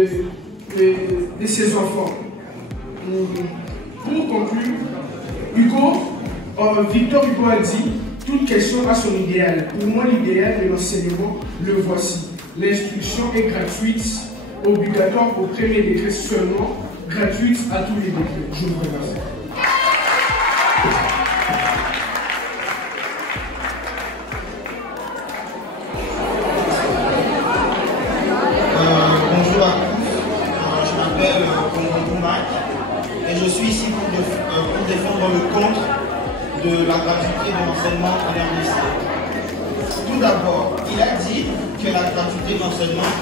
de ses enfants. Pour conclure, Victor Hugo a dit « Toute question a son idéal ». Pour moi, l'idéal de l'enseignement, le voici. L'instruction est gratuite, obligatoire au premier degré seulement, gratuite à tous les degrés. Je vous remercie. Bonjour à tous, je m'appelle Congo Mac et je suis ici pour défendre le contre de la gratuité de l'enseignement en RDC. Tout d'abord, il a dit que la gratuité de l'enseignement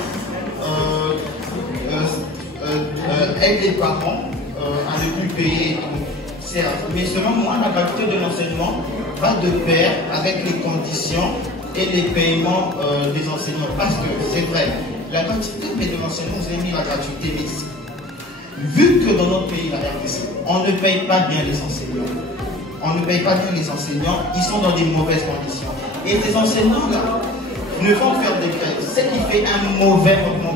aide les parents à ne plus payer et tout. Certes, mais selon moi, la gratuité de l'enseignement va de pair avec les conditions et les paiements des enseignants. Parce que c'est vrai, la gratuité de l'enseignement, vous avez mis la gratuité, mais vu que dans notre pays, la RDC, on ne paye pas bien les enseignants. On ne paye pas bien les enseignants, ils sont dans des mauvaises conditions. Et ces enseignants-là ne vont faire des grèves, ce qui fait un mauvais mouvement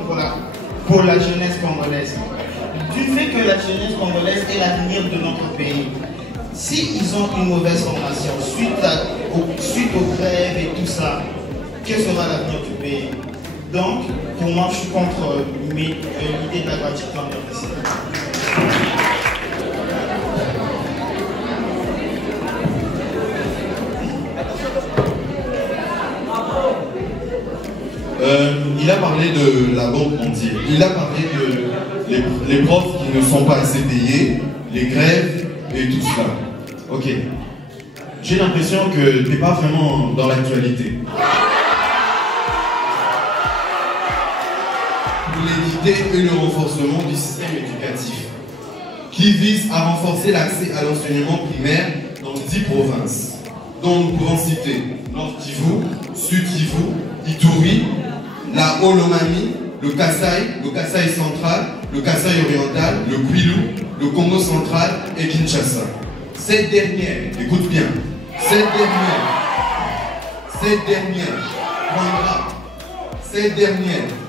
pour la jeunesse congolaise. Du fait que la jeunesse congolaise est l'avenir de notre pays, s'ils ont une mauvaise formation suite aux grèves et tout ça, quel sera l'avenir du pays? Donc, pour moi, je suis contre l'idée de la gratuité en RDC. Il a parlé de la Banque mondiale, il a parlé de les profs qui ne sont pas assez payés, les grèves et tout cela. Ok. J'ai l'impression que tu n'es pas vraiment dans l'actualité. Pour l'équité et le renforcement du système éducatif, qui vise à renforcer l'accès à l'enseignement primaire dans 10 provinces, dont nous pouvons citer Nord Kivu, Sud Kivu, Ituri, la Haut-Lomami, le Kasaï central, le Kasaï oriental, le Kwilu, le Congo central et Kinshasa. Cette dernière, écoute bien, cette dernière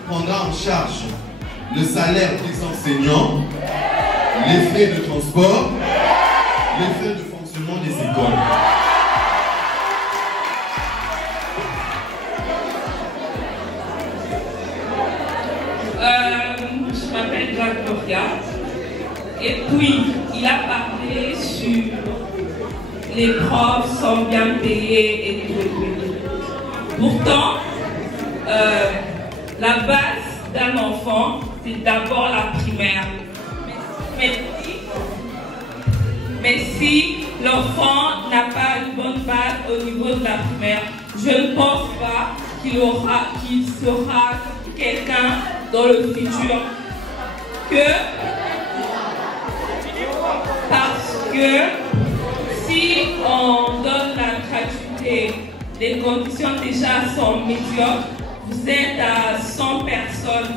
prendra en charge le salaire des enseignants, les frais de transport, les frais de fonctionnement des écoles. Je m'appelle Jacques Gloria. Et puis, il a parlé sur les profs sont bien payés et tout. Pourtant, la base d'un enfant, c'est d'abord la primaire. Mais si l'enfant n'a pas une bonne base au niveau de la primaire, je ne pense pas qu'il sera quelqu'un dans le futur parce que si on donne la gratuité, les conditions déjà sont médiocres, vous êtes à 100 personnes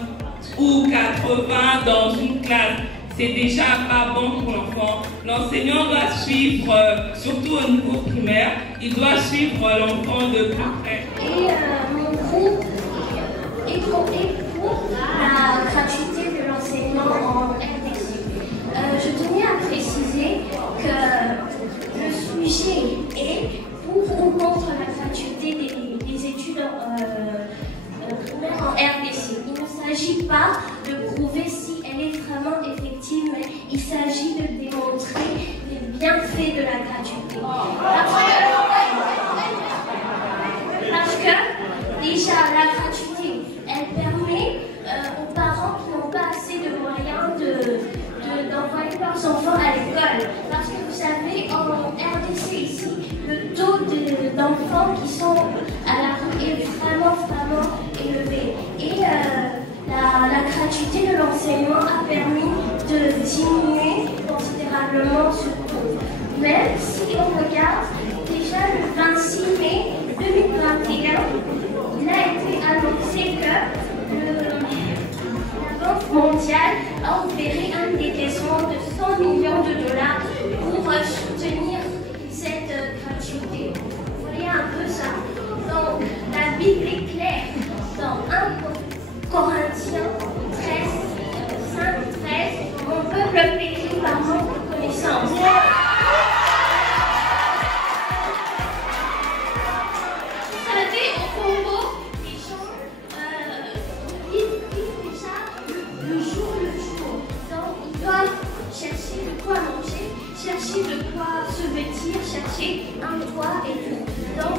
ou 80 dans une classe, c'est déjà pas bon pour l'enfant. L'enseignant doit suivre, surtout au niveau primaire, il doit suivre l'enfant de plus près. Et mon groupe est pour la gratuité de l'enseignement en RDC. Je tenais à préciser que le sujet est pour ou contre la gratuité des études primaires en RDC. Il ne s'agit pas de prouver si elle est vraiment effective, mais il s'agit de démontrer les bienfaits de la gratuité. Parce que déjà, la gratuité, elle permet aux parents qui n'ont pas assez de moyens d'envoyer leurs enfants à l'école. Parce que vous savez, en RDC ici, le taux d'enfants qui sont à la rue est vraiment élevé. Et la gratuité de l'enseignement a permis de diminuer considérablement ce taux. Même si on regarde, déjà le 26 mai 2021, il a été annoncé que la Banque mondiale a opéré un décaissement de 100 millions de dollars pour soutenir cette gratuité. Vous voyez un peu ça? Donc, la Bible est claire dans 1 Corinthiens 13, jour le jour. Donc, ils doivent chercher de quoi manger, chercher de quoi se vêtir, chercher un toit et tout. Donc,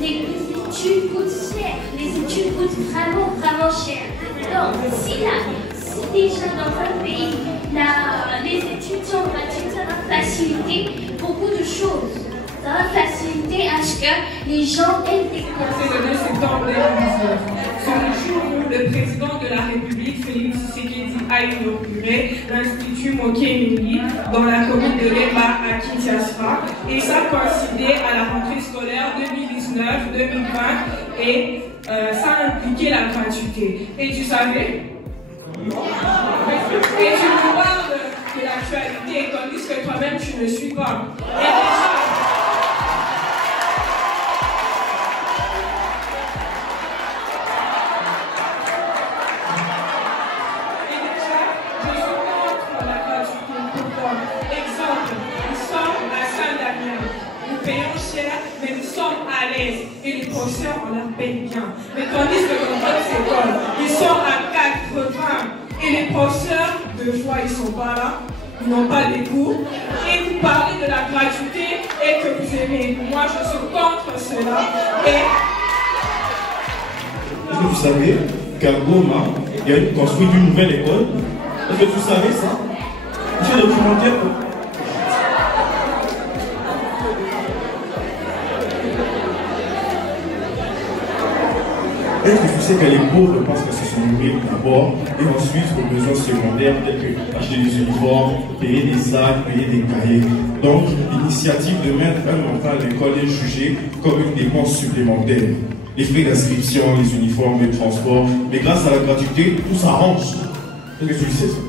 les études coûtent cher. Les études coûtent vraiment, vraiment cher. Donc, si déjà dans un pays, les études sont gratuites, ça va faciliter beaucoup de choses. Ça va faciliter à ce que les gens aient des classes. C'est le 2 septembre 2019. C'est le jour où le président de la République, Félix Tshisekedi, a inauguré l'Institut Mokémili dans la commune de Lemba à Kinshasa. Et ça coïncidait à la rentrée scolaire 2019-2020 et ça impliquait la gratuité. Et tu savais? Et tu nous parles de l'actualité tandis que toi-même tu ne suis pas. Et déjà, je suis contre la gratuité. Pourquoi? Exemple, nous sommes à Saint-Damien. Nous payons cher, mais nous sommes à l'aise. Et les professeurs, on leur paye bien. Mais tandis que dans d'autres écoles, ils sont à 80. Et les professeurs, deux fois, ils ne sont pas là. Ils n'ont pas des cours. Et vous parlez de la gratuité et que vous aimez. Moi, je suis contre cela. Est-ce que vous savez qu'à Goma, il y a eu construit une nouvelle école? Est-ce que vous savez ça? C'est documentaire. Est-ce que tu sais que les pauvres pensent que se nourrir d'abord et ensuite aux besoins secondaires tels que acheter des uniformes, payer des sacs, payer des cahiers. Donc l'initiative de mettre un enfant à l'école est jugée comme une dépense supplémentaire. Les frais d'inscription, les uniformes, les transports, mais grâce à la gratuité, tout s'arrange. Est-ce que tu le sais ça?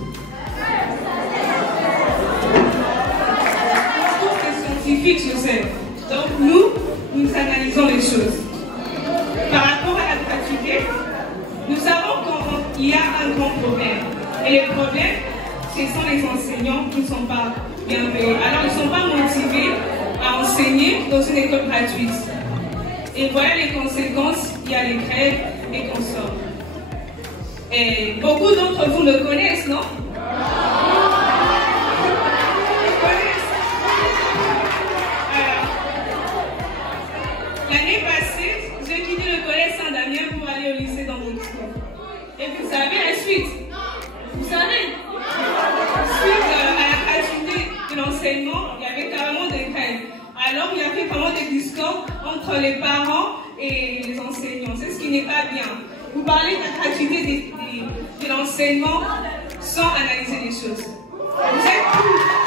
C'est scientifique, je sais. Donc nous analysons les choses. Par rapport à la gratuité, nous savons qu'il y a un grand problème. Et le problème, ce sont les enseignants qui ne sont pas bien payés. Alors, ils ne sont pas motivés à enseigner dans une école gratuite. Et voilà les conséquences, il y a les grèves et consorts. Et beaucoup d'entre vous le connaissent, non? L'année passée, j'ai quitté le collège Saint-Damien pour aller au lycée dans mon school. Et vous savez la suite? Vous savez? Suite à la gratuité de l'enseignement, il y avait carrément des grèves. Alors il y avait vraiment des discours entre les parents et les enseignants. C'est ce qui n'est pas bien. Vous parlez de la gratuité de l'enseignement sans analyser les choses. Vous êtes tous